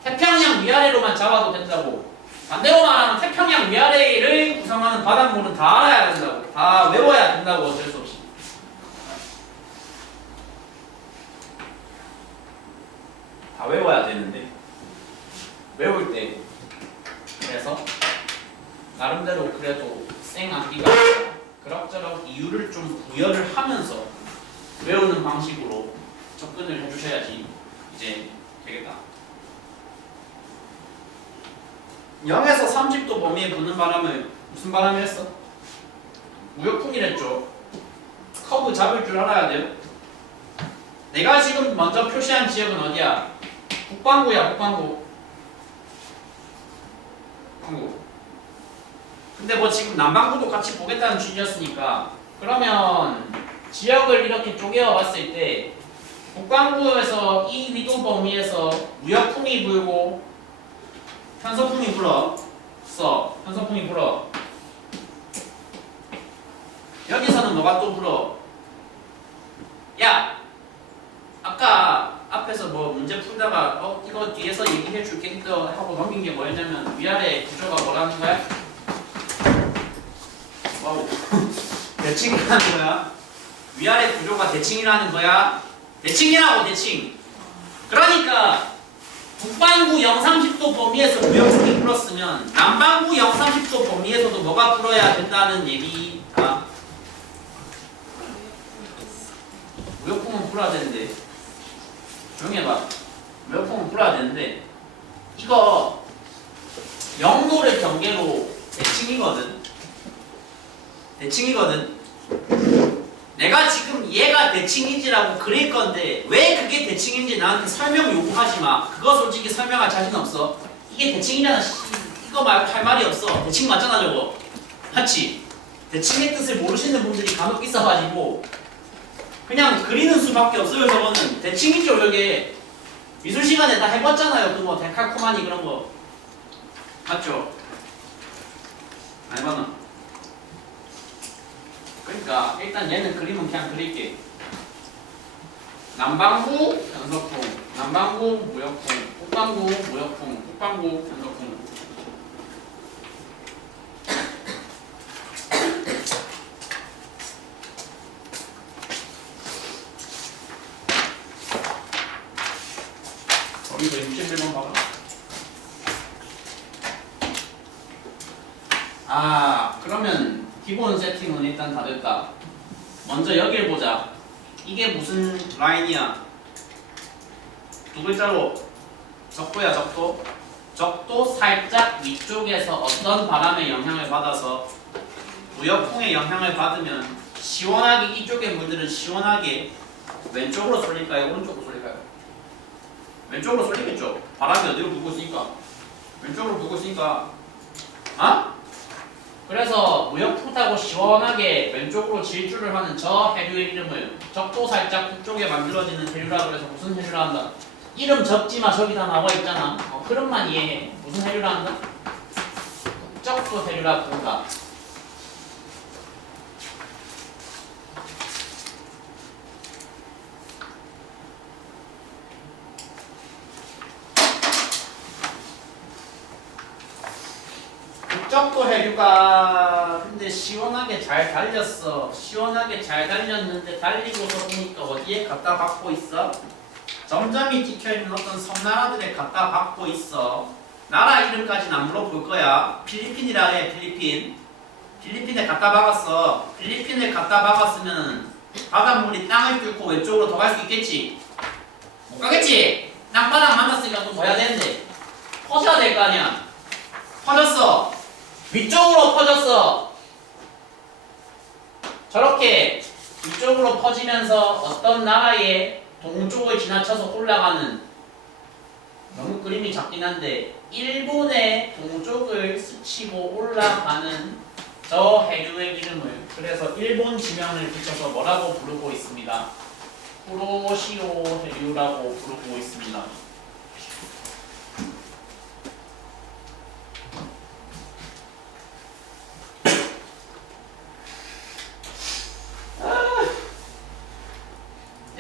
태평양 위아래로만 잡아도 된다고. 반대로 말하면 태평양 위아래를 구성하는 바닷물은 다 알아야 된다고. 다 외워야 된다고. 어쩔 수 없이. 다 외워야 되는데 외울 때 그래서 나름대로 그래도 쌩암기가 그럭저럭 이유를 좀 부여를 하면서 외우는 방식으로 접근을 해주셔야지 이제 되겠다. 0에서 30도 범위에 부는 바람을 무슨 바람이랬어? 무역풍이랬죠. 커브 잡을 줄 알아야 돼요. 내가 지금 먼저 표시한 지역은 어디야? 북반구야. 북반구. 근데 뭐 지금 남반구도 같이 보겠다는 취지였으니까 그러면 지역을 이렇게 쪼개어 봤을 때 북반구에서 이 위도 범위에서 무역풍이 불고 편서풍이 불어. 편서풍이 불어. 여기서는 뭐가 또 불어? 야! 아까 앞에서 뭐 문제 풀다가 이거 뒤에서 얘기해 줄게 하고 넘긴 게 뭐였냐면 위아래 구조가 뭐라는 거야? 와우. 대칭이라는 거야. 위아래 구조가 대칭이라는 거야. 대칭이라고 대칭. 그러니까 북반구 030도 범위에서 무역풍이 불었으면 남반구 030도 범위에서도 뭐가 불어야 된다는 얘기다. 무역풍은 불어야 되는데 조용히 해봐. 무역풍은 불어야 되는데 이거 영도를 경계로 대칭이거든. 내가 지금 얘가 대칭인지라고 그릴 건데 왜 그게 대칭인지 나한테 설명 요구하지 마. 그거 솔직히 설명할 자신 없어. 이게 대칭이잖아. 이거 말고 할 말이 없어. 대칭 맞잖아 저거. 맞지? 대칭의 뜻을 모르시는 분들이 간혹 있어가지고 그냥 그리는 수밖에 없어요. 저거는 대칭이죠. 저게 미술 시간에 다 해봤잖아요. 그 뭐 데칼코마니 그런 거 맞죠? 안 해봤나? 그러니까 일단 얘는 그림은 그냥 그릴게. 남반구 편서풍, 남반구 무역풍, 북반구 무역풍, 북반구 편서풍. 거기서 61번 봐봐. 그러면 기본 세팅은 일단 다 됐다. 먼저 여길 보자. 이게 무슨 라인이야? 두 글자로 적도야. 적도 살짝 위쪽에서 어떤 바람의 영향을 받아서 무역풍의 영향을 받으면 시원하게 이쪽의 물들은 시원하게 왼쪽으로 쏠릴까요? 오른쪽으로 쏠릴까요? 왼쪽으로 쏠리겠죠. 바람이 어디로 불고 있으니까 왼쪽으로 불고 있으니까 그래서 무역풍 타고 시원하게 왼쪽으로 질주를 하는 저 해류의 이름을 적도 살짝 북쪽에 만들어지는 해류라고 해서 무슨 해류라 한다? 이름 적지마 저기 다 나와 있잖아. 흐름만 이해해. 무슨 해류라 한다? 북적도 해류라 부른다. 북적도 해류가 근데 시원하게 잘 달렸어. 시원하게 잘 달렸는데 달리고서 보니까 어디에 갖다 박고 있어? 점점이 찍혀있는 어떤 섬나라들에 갖다 박고 있어. 나라 이름까지는 안 물어볼 거야. 필리핀이라 해. 필리핀. 필리핀에 갖다 박았어. 필리핀에 갖다 박았으면 바닷물이 땅을 뚫고 왼쪽으로 더 갈 수 있겠지? 못 가겠지? 땅바닥 만났으니까 또 더 해야 되는데 퍼져야 될 거 아니야. 퍼졌어. 위쪽으로 퍼졌어. 저렇게 위쪽으로 퍼지면서 어떤 나라의 동쪽을 지나쳐서 올라가는, 너무 그림이 작긴 한데 일본의 동쪽을 스치고 올라가는 저 해류의 이름을 그래서 일본 지명을 붙여서 뭐라고 부르고 있습니다. 쿠로시오 해류라고 부르고 있습니다.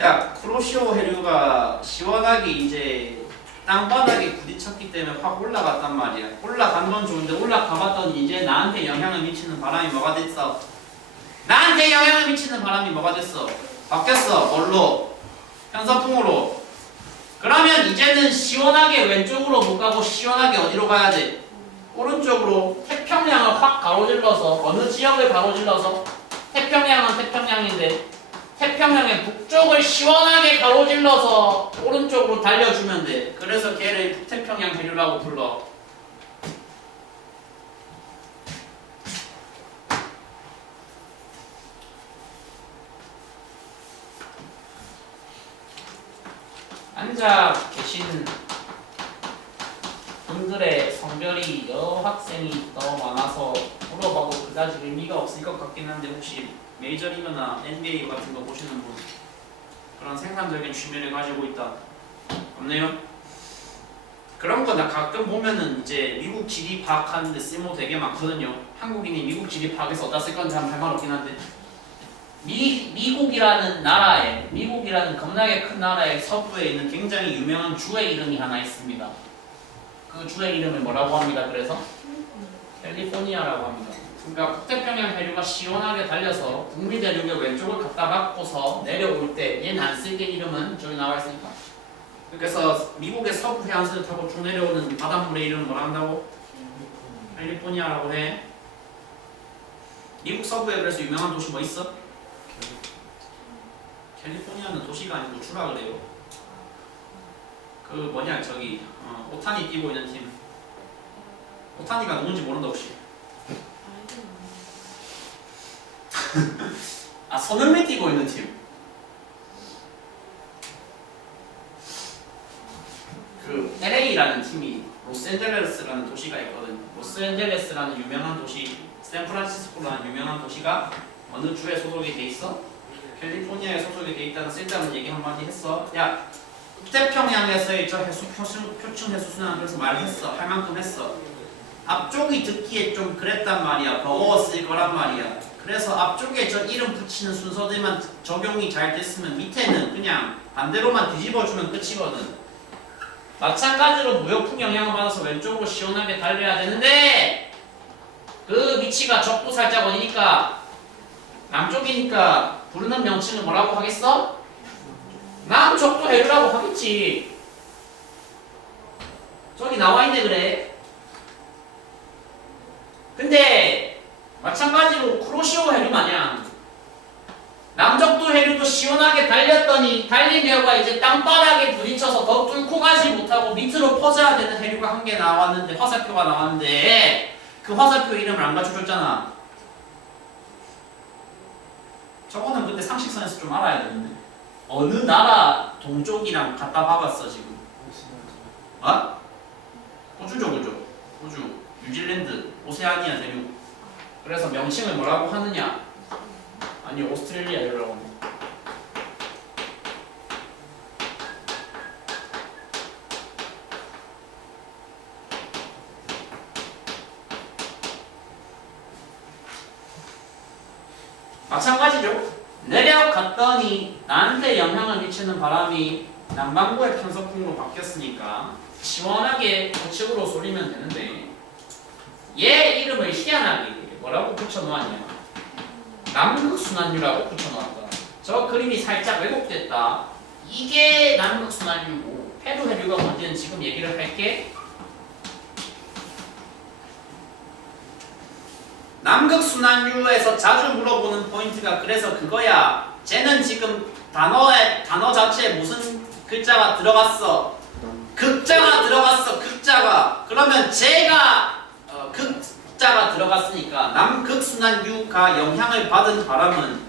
야, 쿠로시오 해류가 시원하게 이제 땅바닥에 부딪혔기 때문에 확 올라갔단 말이야. 올라간 건 좋은데 올라가봤더니 이제 나한테 영향을 미치는 바람이 뭐가 됐어? 나한테 영향을 미치는 바람이 뭐가 됐어? 바뀌었어. 뭘로? 편서풍으로. 그러면 이제는 시원하게 왼쪽으로 못 가고 시원하게 어디로 가야 돼? 오른쪽으로 태평양을 확 가로질러서 어느 지역을 가로질러서 태평양은 태평양인데 태평양의 북쪽을 시원하게 가로질러서 오른쪽으로 달려주면 돼. 그래서 걔를 북태평양 해류라고 불러. 앉아 계신 분들의 성별이 여학생이 너무 많아서 물어봐도 그다지 의미가 없을 것 같긴 한데 혹시 메이저리그나 NBA 같은 거 보시는 분 그런 생산적인 취미를 가지고 있다 없네요? 그런 거 나 가끔 보면은 이제 미국 지리 파악하는데 쓸모 되게 많거든요. 한국인이 미국 지리 파악해서 어디다 쓸 건지 하면 할 말 없긴 한데 미국이라는 나라에 미국이라는 겁나게 큰 나라의 서부에 있는 굉장히 유명한 주의 이름이 하나 있습니다. 그 주의 이름을 뭐라고 합니다. 그래서 캘리포니아라고 합니다. 그러니까 북태평양 해류가 시원하게 달려서 북미 대륙의 왼쪽을 갖다 박고서 내려올 때 얘는 안 쓸게 이름은 저기 나와 있으니까. 그래서 미국의 서부 해안선을 타고 쭉 내려오는 바닷물의 이름은 뭐라 한다고? 캘리포니아라고 해. 미국 서부에 그래서 유명한 도시 뭐 있어? 캘리포니아는 도시가 아니고 주라 그래요. 그 뭐냐 저기 오타니 뛰고 있는 팀. 오타니가 누군지 모른다 혹시? 아 손흥민 뛰고 있는 팀. 그 LA라는 팀이 로스앤젤레스라는 도시가 있거든. 로스앤젤레스라는 유명한 도시, 샌프란시스코라는 유명한 도시가 어느 주에 소속이 돼 있어? 캘리포니아에 소속이 돼 있다는 쓸데없는 얘기 한마디 했어. 야 북태평양에서의 저 해수 표층 해수순환 그래서 말했어. 할 만큼 했어. 앞쪽이 듣기에 좀 그랬단 말이야. 버거웠을 거란 말이야. 그래서 앞쪽에 저 이름 붙이는 순서들만 적용이 잘 됐으면 밑에는 그냥 반대로만 뒤집어주면 끝이거든. 마찬가지로 무역풍 영향을 받아서 왼쪽으로 시원하게 달려야 되는데 그 위치가 적도 살짝 어디니까 남쪽이니까 부르는 명칭은 뭐라고 하겠어? 남적도 해류라고 하겠지. 저기 나와있네 그래. 근데 마찬가지로 쿠로시오 해류 마냥 남적도 해류도 시원하게 달렸더니 달린 결과 이제 땅바닥에 부딪혀서 더 뚫고 가지 못하고 밑으로 퍼져야 되는 해류가 한 개 나왔는데 화살표가 나왔는데 그 화살표 이름을 안 갖춰줬잖아. 저거는 근데 상식선에서 좀 알아야 되는데 어느 나라 동쪽이랑 갖다 박았어 지금? 어? 호주죠 그죠? 호주, 뉴질랜드, 오세아니아 대륙 그래서 명칭을 뭐라고 하느냐? 아니 오스트레일리아라고 합니다. 마찬가지죠. 내려갔더니 나한테 영향을 미치는 바람이 남반구의 편서풍으로 바뀌었으니까 시원하게 우측으로 쏠리면 되는데 얘 이름을 희한하게 뭐라고 붙여놓았냐? 남극순환류라고 붙여놓았다. 저 그림이 살짝 왜곡됐다. 이게 남극순환류고 페루해류가 뭔지는 지금 얘기를 할게. 남극순환류에서 자주 물어보는 포인트가 그래서 그거야. 쟤는 지금 단어 자체에 무슨 글자가 들어갔어? 극자가 들어갔어. 극자가. 그러면 쟤가 극자가 들어갔으니까 남극순환류가 영향을 받은 바람은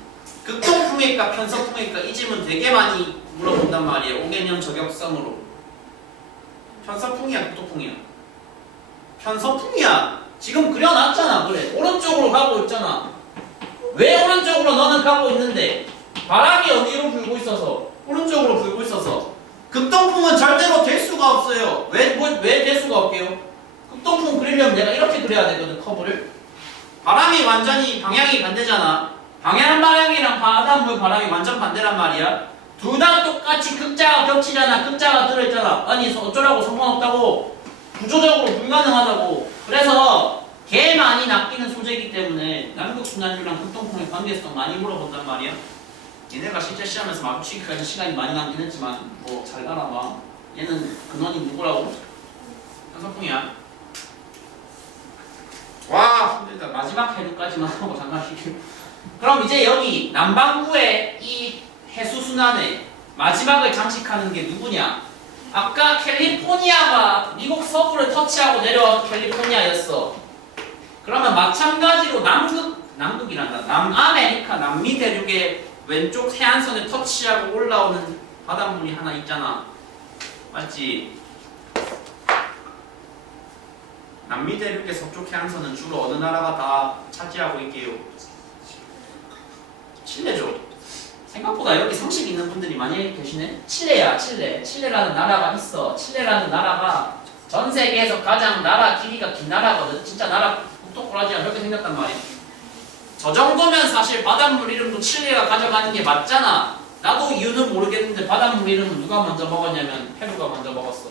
극동풍일까 편서풍일까 이 질문 되게 많이 물어본단 말이에요. 5개년 저격성으로. 편서풍이야 극동풍이야? 편서풍이야. 지금 그려놨잖아. 그래 오른쪽으로 가고 있잖아. 왜 오른쪽으로 너는 가고 있는데 바람이 어디로 불고 있어서 오른쪽으로 불고 있어서 극동풍은 절대로 될 수가 없어요. 왜 될 수가 없게요? 극동풍 그리려면 내가 이렇게 그려야 되거든. 커브를. 바람이 완전히 방향이 반대잖아. 방향이랑 바닷물 바람이 완전 반대란 말이야. 둘 다 똑같이 극자가 겹치잖아. 극자가 들어있잖아. 아니 어쩌라고 상관없다고. 구조적으로 불가능하다고. 그래서 개 많이 낚이는 소재이기 때문에 남극순환류랑 극동풍의 관계성 많이 물어본단 말이야. 얘네가 실제 시험에서 마주치기까지 시간이 많이 남긴 했지만 뭐 잘 알아봐. 얘는 근원이 누구라고? 편서풍이야. 와 힘들다. 마지막 해류까지만 하고 잠깐 쉬고. 그럼 이제 여기 남반구의 이 해수순환에 마지막을 장식하는 게 누구냐? 아까 캘리포니아가 미국 서부를 터치하고 내려와서 캘리포니아였어. 그러면 마찬가지로 남극이란다. 남아메리카 남미 대륙의 왼쪽 해안선에 터치하고 올라오는 바닷물이 하나 있잖아. 맞지? 남미 대륙의 서쪽 해안선은 주로 어느 나라가 다 차지하고 있게요? 칠레죠. 생각보다 여기 상식 있는 분들이 많이 계시네. 칠레야, 칠레. 칠레라는 나라가 있어. 칠레라는 나라가 전 세계에서 가장 나라 길이가 긴 나라거든. 진짜 나라 국토꼬라지가 그렇게 생겼단 말이야. 저 정도면 사실 바닷물 이름도 칠레가 가져가는 게 맞잖아. 나도 이유는 모르겠는데 바닷물 이름은 누가 먼저 먹었냐면 페루가 먼저 먹었어.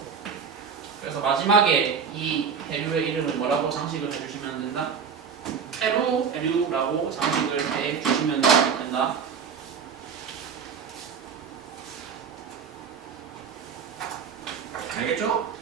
그래서 마지막에 이 해류의 이름을 뭐라고 장식을 해주시면 된다? 페루해류라고 장식을 해주시면 된다. 알겠죠?